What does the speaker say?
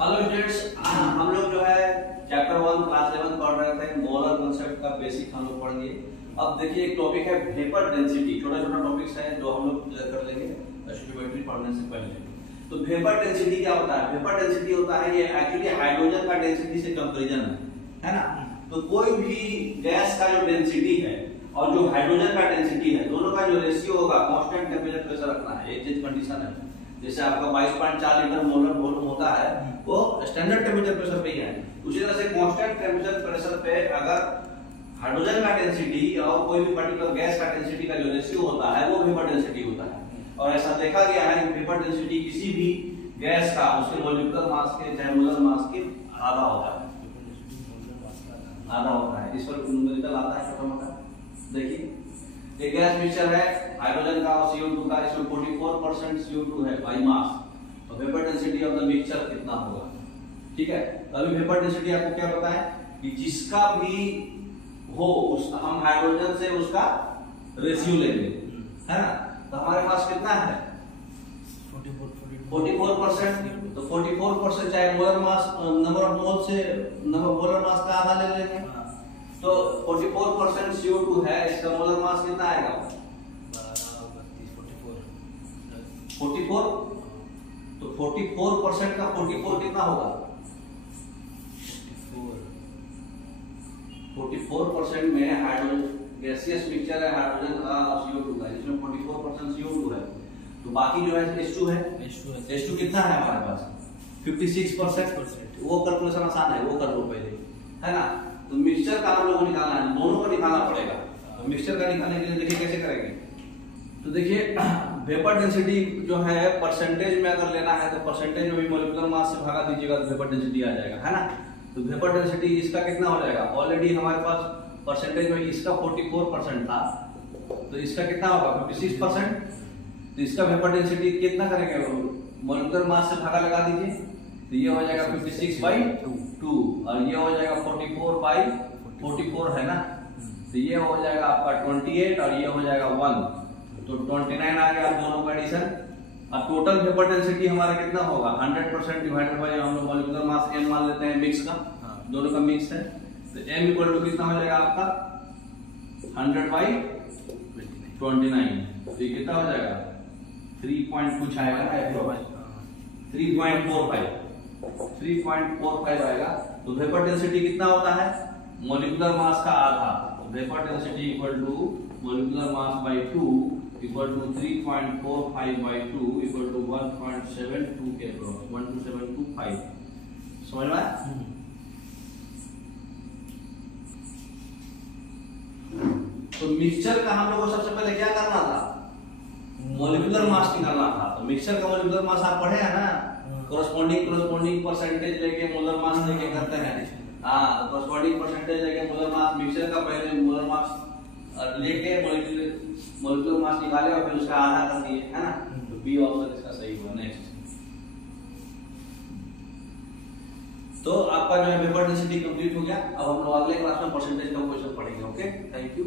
Hello students, हम लोग जो है चैप्टर 1 क्लास 11 पढ़ रहे थे। मोलर कांसेप्ट का बेसिक हम लोग पढ़ लिए। अब देखिए एक टॉपिक है वेपर डेंसिटी। छोटा छोटा टॉपिक्स है जो हम लोग क्लियर कर लेंगे स्टोइकियोमेट्री पढ़ने से पहले। तो वेपर डेंसिटी क्या होता है? वेपर डेंसिटी होता है ये एक्चुअली हाइड्रोजन का डेंसिटी से कंपैरिजन है ना। तो कोई भी गैस का जो डेंसिटी है और जो हाइड्रोजन का डेंसिटी है, दोनों का जो रेशियो होगा कांस्टेंट टेंपरेचर प्रेशर रखना है। एक चीज कंडीशन है, जैसे आपका 22.4 लीटर मोलर वॉल्यूम होता है वो स्टैंडर्ड टेंपरेचर प्रेशर पे ही है। उसी तरह से कांस्टेंट टेंपरेचर प्रेशर पे अगर हाइड्रोजन का डेंसिटी और कोई भी पर्टिकुलर गैस का डेंसिटी का जो रेशियो होता है वो वेपर डेंसिटी होता है। और ऐसा देखा गया है कि वेपर डेंसिटी किसी भी गैस का उसके मॉलिक्यूलर मास के चाहे मोलर मास के आधा होता है, आधा होता है। इस पर न्यूमेरिकल आता है छोटा मोटा। देखिए एक गैस मिक्सचर है हाइड्रोजन का और CO2 का, इसमें 44% CO2 है बाई मास। तो vapour density of the mixture कितना होगा? ठीक है, अभी वेपर डेंसिटी आपको क्या पता है कि जिसका भी हो उस हम हाइड्रोजन से उसका रेशियो लेंगे, है ना। तो हमारे पास कितना है 44%। तो 44% चाहे molar mass number of mole से मोलर मास का आधा ले लेंगे। तो 44% CO2 है, इसका मोलर मास कितना आएगा? 44। तो 44% का 44 कितना होगा? 44% में हाइड्रोजन गैसियस मिक्सचर है हाइड्रोजन का और CO2 का, जिसमें 44% CO2 है। तो बाकी जो है H2 है। H2 कितना है हमारे पास? 56%। वो कैलकुलेशन आसान है, वो कर लो पहले, है ना। तो मिक्सचर का हम लोग को निकालना है, दोनों को निकालना पड़ेगा। तो मिक्सचर का निकालने के लिए देखिए कैसे करेंगे। तो देखिए वेपर डेंसिटी जो है परसेंटेज में अगर लेना है तो परसेंटेज में भी मॉलिक्यूलर मास से भागा दीजिएगा तो वेपर डेंसिटी आ जाएगा, है ना। तो वेपर डेंसिटी इसका कितना हो जाएगा? ऑलरेडी हमारे पास परसेंटेज में इसका 44% था, तो इसका कितना होगा? 56%। तो इसका वेपर डेंसिटी कितना करेंगे? मॉलिक्यूलर मास से भागा लगा दीजिए, तो ये हो जाएगा 56/2 और ये हो जाएगा 44/44 है ना। तो ये हो जाएगा आपका 28 और ये हो जाएगा 1, तो 29 आ गया दोनों का एडिशन। और टोटल वेपर डेंसिटी हमारा कितना होगा? 100% डिवाइडेड बाय हम लोग मॉलिक्यूलर मास m मान लेते हैं मिक्स का, दोनों का मिक्स है। तो m इक्वल टू कितना हो जाएगा आपका 100/29। तो ये कितना हो जाएगा? 3 कुछ आएगा ना, 3.45 आएगा। तो वेपर डेंसिटी कितना होता है? मॉलिक्यूलर मास का आधा। तो vapour density equal to molecular mass by 2 equal to 3.45/2 equal to 1.72 के अप्रॉक्स 12725। समझ में आया? तो मिक्सचर का हम लोग को सबसे पहले क्या करना था? मॉलिक्यूलर मास निकालना था। तो मिक्सचर का मॉलिक्यूलर मास आप पढ़े हैं ना, कोरस्पोंडिंग परसेंटेज लेके मोलर मास लेके करते हैं। हाँ, कोरस्पोंडिंग परसेंटेज लेके मोलर मास, मिक्सचर का पहले मोलर मास लेके मॉलिक्यूलर मास निकाले और फिर उसका आधा कर दिए, है ना। तो बी ऑप्शन इसका सही हुआ। नेक्स्ट, तो आपका जो है वेपर डेंसिटी कंप्लीट हो गया। अब हम लोग अगले क्लास में परसेंटेज का क्वेश्चन पढ़ेंगे। Okay, thank you.